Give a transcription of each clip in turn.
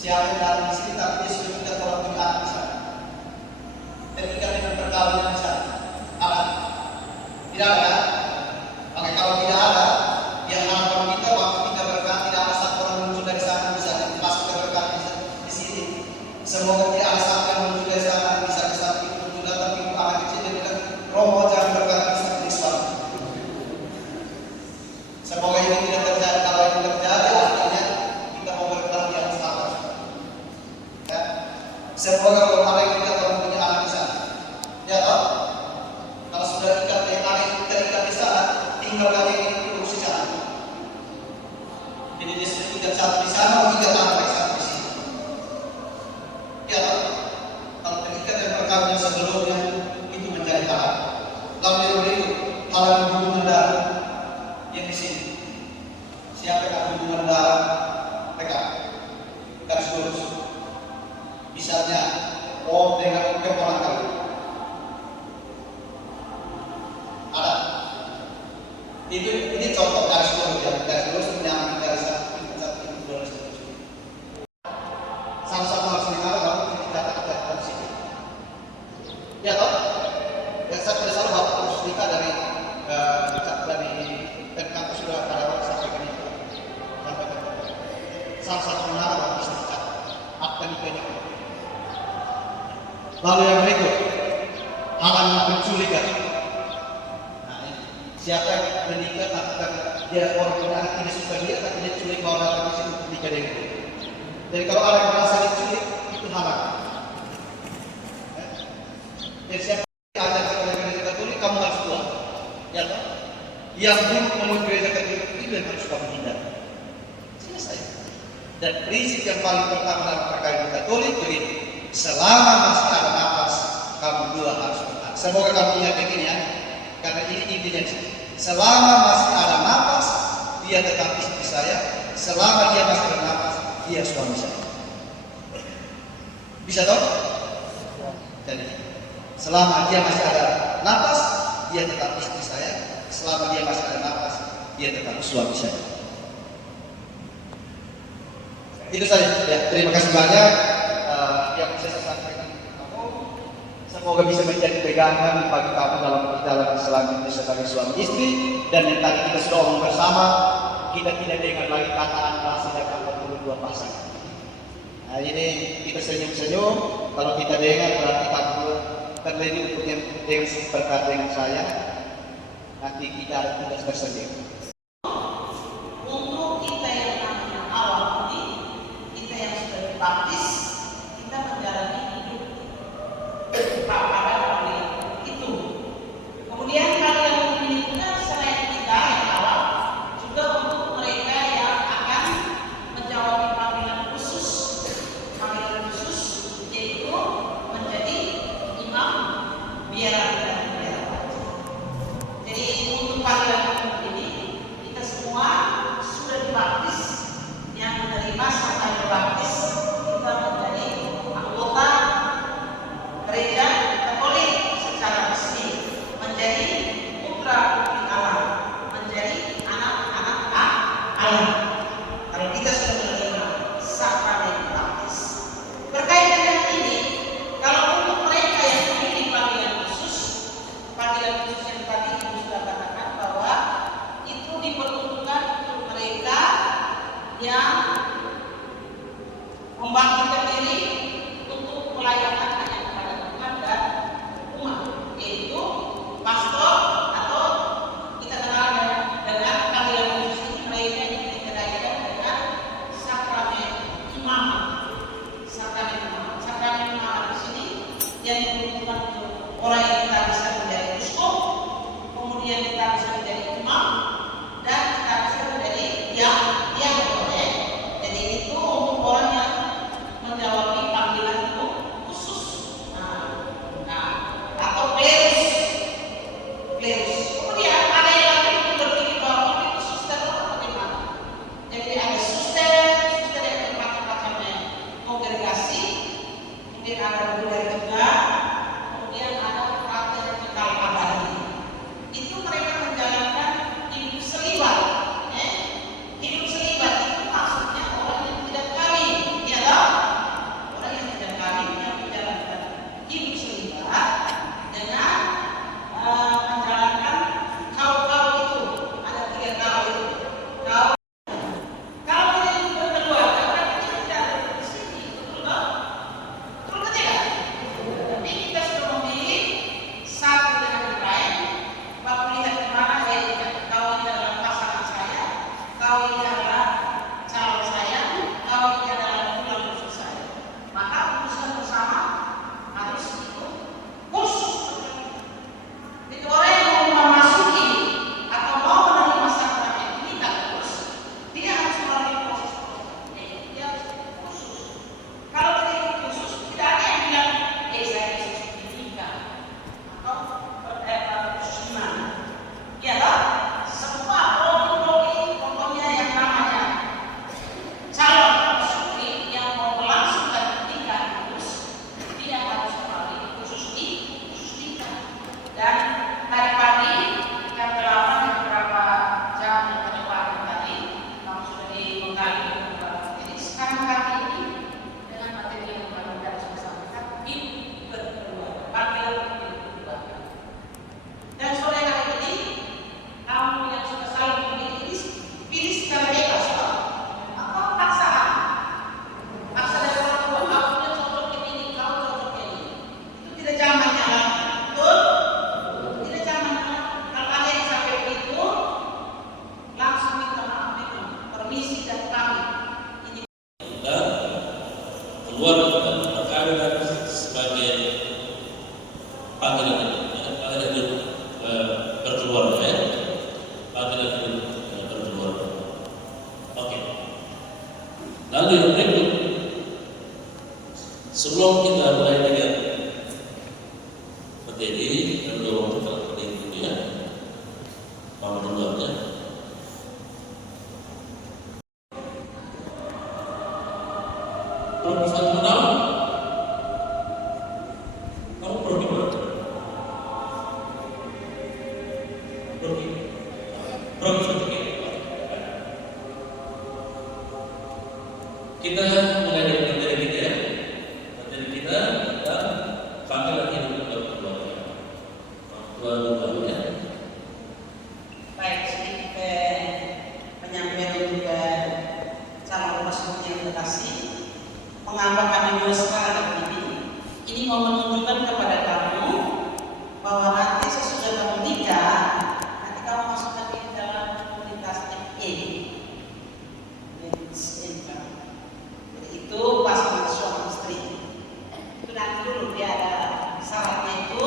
Siapa yang datang di sini tapi dia sudah tidak orang punya anak di sana. Terikat dengan perkawinan di sana. Ada? Tidak ada. Oke, kalau tidak ada, yang harapan kita waktu kita berkat tidak ada satu orang muncul dari sana bisa masuk ke berkat di sini. Semoga tidak ada satu yang muncul dari sana bisa ke sana itu muncul datang ibu anak kecil dan bilang Romo jangan berkat bisa di suami. Semoga ini tidak terjadi. Kalau ini terjadi artinya kita mau berkat yang salah. Ya. Semoga kalau ada yang kita orang punya anak di sana. Ya toh? Kalau sudah ikat yang ada yang terikat di sana, tinggalkan yang ini dulu secara. Jadi dia sudah ikat satu di sana, mau ikat anak satu di sini. Ya toh? Kalau terikat yang perkawinan sebelumnya itu menjadi halal. Lalu yang berikut halal hubungan darah yang di sini. Siapa yang hubungan darah? Mereka garis lurus. Misalnya, dengan keponakan. Ada. Ini contoh garis lurus ya. Garis lurus menyambung garis satu itu garis lurus. Sama-sama harus dengar lalu dicatat di sini. Ya toh? Yang saya tidak salah bapak harus nikah dari kampus sudah ada sampai ke nikah. Sampai ke salah satu menara harus dicatat. Akta nikahnya. Lalu yang berikut, halangan penculikan. Nah, ini. Siapa yang menikah takkan dia orang punya anak tidak suka dia, tapi dia culik bawa datang di sini untuk nikah dengan dia. Jadi kalau ada yang merasa diculik, itu halang. Jadi siapa yang ajak ke gereja Katolik, kamu harus keluar. Ya toh? Yang buruk menuju gereja Katolik itu yang harus kamu hindari. Selesai. Dan prinsip yang paling pertama dalam perkawinan Katolik begini. Selama masih ada nafas, kamu dua harus bertahan. Semoga kamu ingat begini ya, karena ini intinya. Selama masih ada nafas, dia tetap istri saya. Selama dia masih ada nafas, dia suami saya. Bisa toh? Jadi, selama dia masih ada nafas, dia tetap istri saya. Selama dia masih ada nafas, dia tetap suami saya. Itu saja. Ya, terima kasih banyak. Yang bisa saya sampaikan kamu, semoga bisa menjadi pegangan bagi kamu dalam perjalanan selanjutnya sebagai suami istri. Dan yang tadi kita sudah omong bersama, kita tidak dengar lagi kataan bahasa dan kata dua pasangan. Nah ini kita senyum-senyum. Kalau kita dengar berarti kamu terlebih untuk yang berkata dengan saya. Nanti kita ada tugas tersendiri. Untuk kita yang namanya awal ini, kita yang sudah dibaptis, kita menjalani hidup pada panggilan itu. Kemudian kalian memilihkan selain kita yang awal, juga untuk mereka yang akan menjawab panggilan khusus, yaitu menjadi imam biara dan biara. Jadi untuk panggilan ini kita semua sudah dibaptis, yang menerima serta dibaptis kita menjadi anggota gereja Katolik secara resmi, menjadi putra putri Allah, menjadi anak-anak Allah. Kalau kita sudah menerima sakramen baptis. Berkait dengan ini, kalau untuk mereka yang memiliki panggilan khusus yang tadi Ibu sudah katakan bahwa itu diperuntukkan untuk mereka yang membangkitkan diri untuk pelayanan hanya kepada Tuhan dan umat, yaitu pastor atau kita kenal dengan panggilan khusus ini mereka yang dikaitkan dengan sakramen imamat. Sakramen imamat di sini yang diperuntukkan untuk orang yang kita bisa menjadi uskup, kemudian kita bisa menjadi imam, dan kita bisa menjadi yang boleh sebelum kita mulai dengan materi dan dorong kita seperti itu ya, Pak Menurutnya. Profesor Menang, kamu pergi mana? Pergi sedikit. Kita mulai dari materi kita ya. Materi kita tentang panggilan hidup dalam keluarga. Keluarga. Baik, sedikit penyampaian juga calon pasangan yang terkasih. Mengapa kami sekarang ini mau menunjukkan kepada kamu bahwa nanti sesudah kamu nikah, nanti kamu masukkan di dalam komunitas ME. Jadi itu pasangan suami istri. Itu nanti dulu dia ada syaratnya itu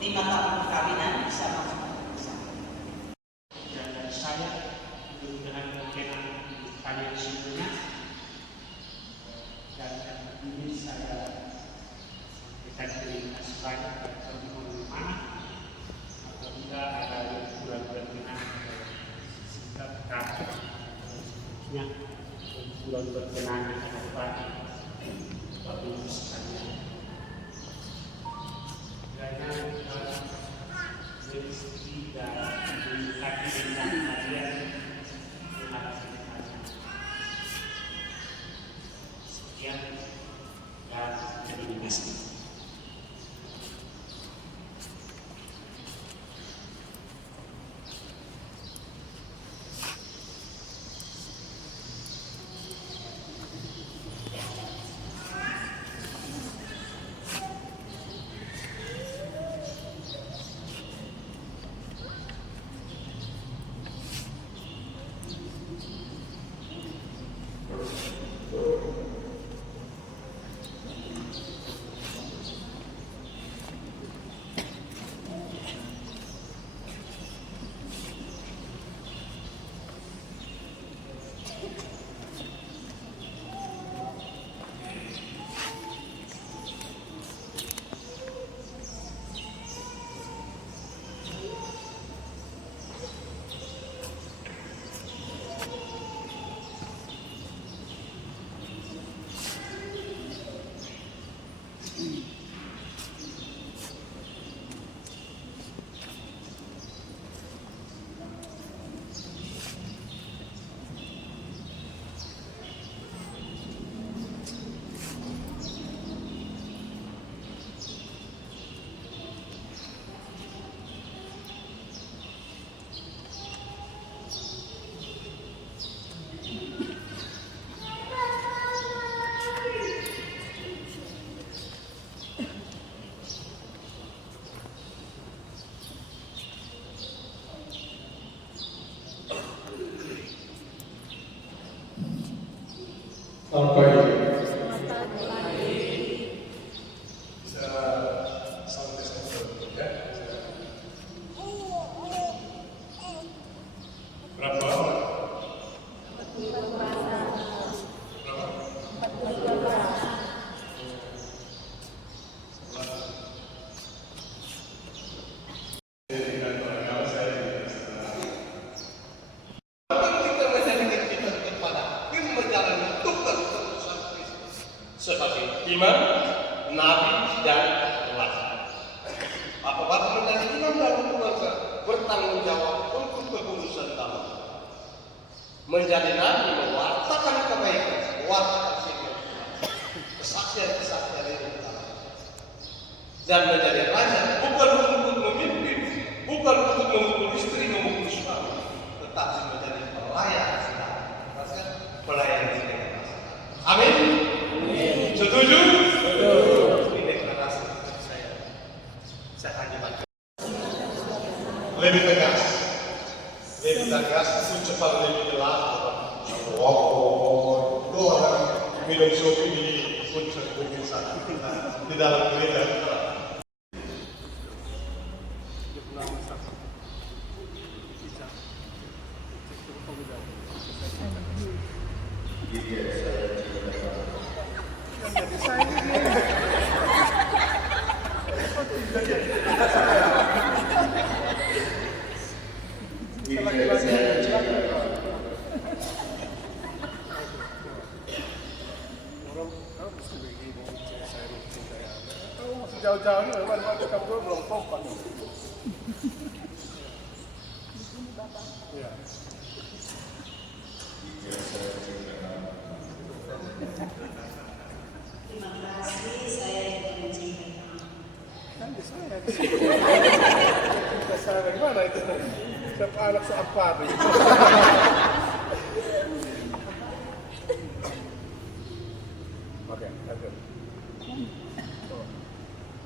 5 tahun perkawinan bisa masuk bersama. Dan dari saya mudah-mudahan berkenan kalian semuanya. Dan ini saya sampaikan terima kasih banyak kepada teman-teman. Apabila ada yang kurang berkenan sikap kata seterusnya kurang berkenan apa Bapak Ibu sekalian. Karena rezeki dan memberkati dengan kalian sekian dan terima kasih. Selamat pagi. Bisa sampai satu ya. Berapa orang? Sebagai imam, nabi dan rasul. Apabila menjadi imam dan keluarga bertanggung jawab untuk keputusan tamu. Menjadi nabi mewartakan kebaikan, mewartakan firman kesaksian-kesaksian yang utama. Dan menjadi raja bukan untuk memimpin, bukan untuk memukul istri, memukul suami, tetapi menjadi pelayan sedang. Pelayan sedang. Amin. Setuju? Setuju. Ini deklarasi saya. Saya hanya baca. Lebih tegas, ucapan lebih jelas. Wow, orang minum kopi di puncak bukit sana di dalam gereja. Saya Jauh-jauh ini memang kamu belum kompak. Ya. Terima kasih, saya juga mencintai kamu. Kan di saya. Kita saya dari mana itu? Siapa anak siapa itu? Oke, lanjut.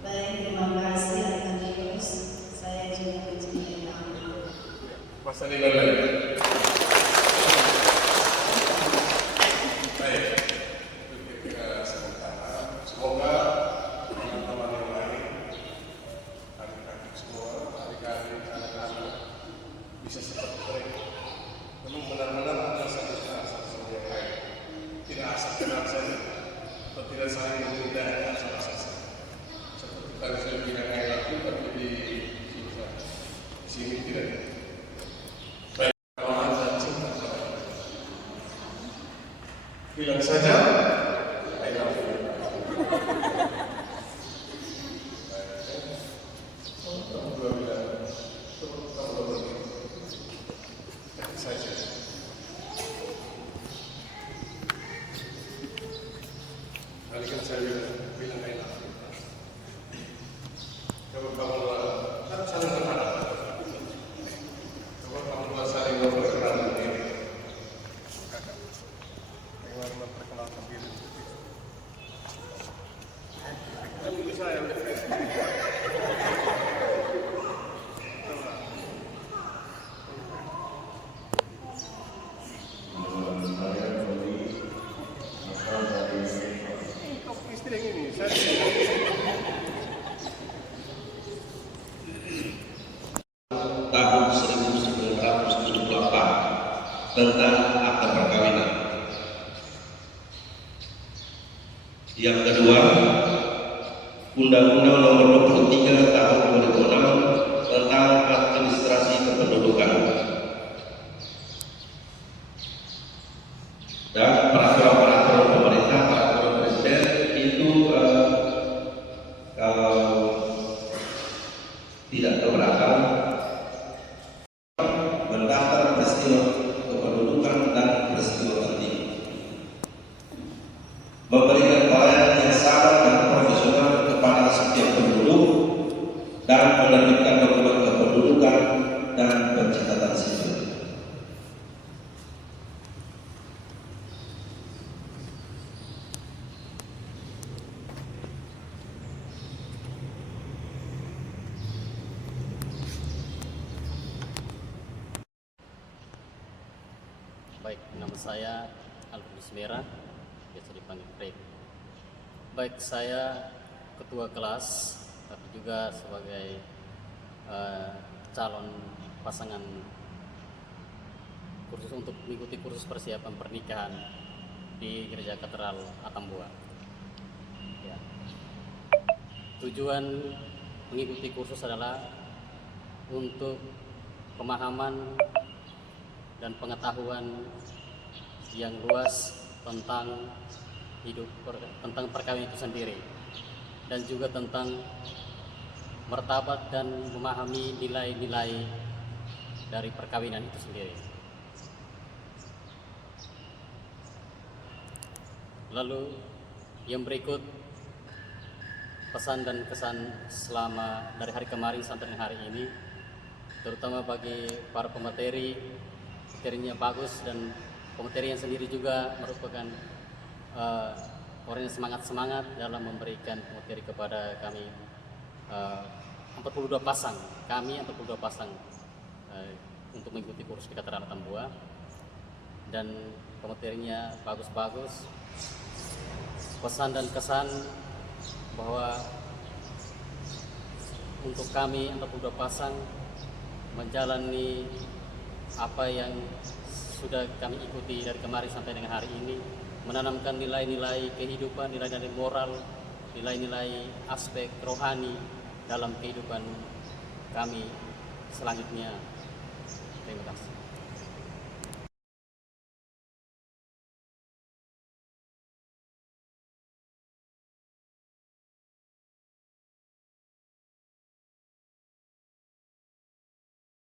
Baik, terima kasih atas Yunus. Saya juga mencintai kamu. Masa nilai lagi. Baik, itu kita sementara. Semoga teman-teman yang lain, adik-adik semua, adik-adik, anak-anak bisa seperti mereka. Memang benar-benar ada satu yang lain. Tidak asal kenal saja, atau tidak saling memudahkan salah satu. Seperti tadi saya bilang yang laku, tapi di sini tidak. Bilang saja, I love you. Kamu dua bilang, kamu dua bilang, itu saja. Kali kan saya bilang I love you. Coba kamu dua, kan saling berharap. Coba kamu dua saling berkenalan diri. Bagaimana memperkenalkan diri? Ini saya. Untuk istri yang ini, saya tahun 1978 tentang akta perkawinan. Yang kedua, Undang-Undang Nomor 23 Tahun 2006 tentang administrasi kependudukan dan peraturan-peraturan pemerintah, peraturan presiden itu tidak keberatan mendaftar peristiwa kependudukan dan peristiwa penting, memberikan pelayanan yang sama dan profesional kepada setiap penduduk, dan menerbitkan dokumen kependudukan dan pencatatan sipil. Baik, nama saya Alfred Merah, biasa dipanggil Fred. Baik, saya ketua kelas, tapi juga sebagai calon pasangan kursus untuk mengikuti kursus persiapan pernikahan di Gereja Katedral Atambua. Ya. Tujuan mengikuti kursus adalah untuk pemahaman dan pengetahuan yang luas tentang tentang perkawinan itu sendiri, dan juga tentang martabat dan memahami nilai-nilai dari perkawinan itu sendiri. Lalu yang berikut pesan dan kesan selama dari hari kemarin sampai dengan hari ini, terutama bagi para pemateri, materinya bagus, dan pemateri yang sendiri juga merupakan orang yang semangat dalam memberikan materi kepada kami 42 pasang untuk mengikuti kursus di Katedral Atambua, dan materinya bagus-bagus. Pesan dan kesan bahwa untuk kami 42 pasang menjalani apa yang sudah kami ikuti dari kemarin sampai dengan hari ini, menanamkan nilai-nilai kehidupan, nilai-nilai moral, nilai-nilai aspek rohani dalam kehidupan kami selanjutnya. Terima kasih.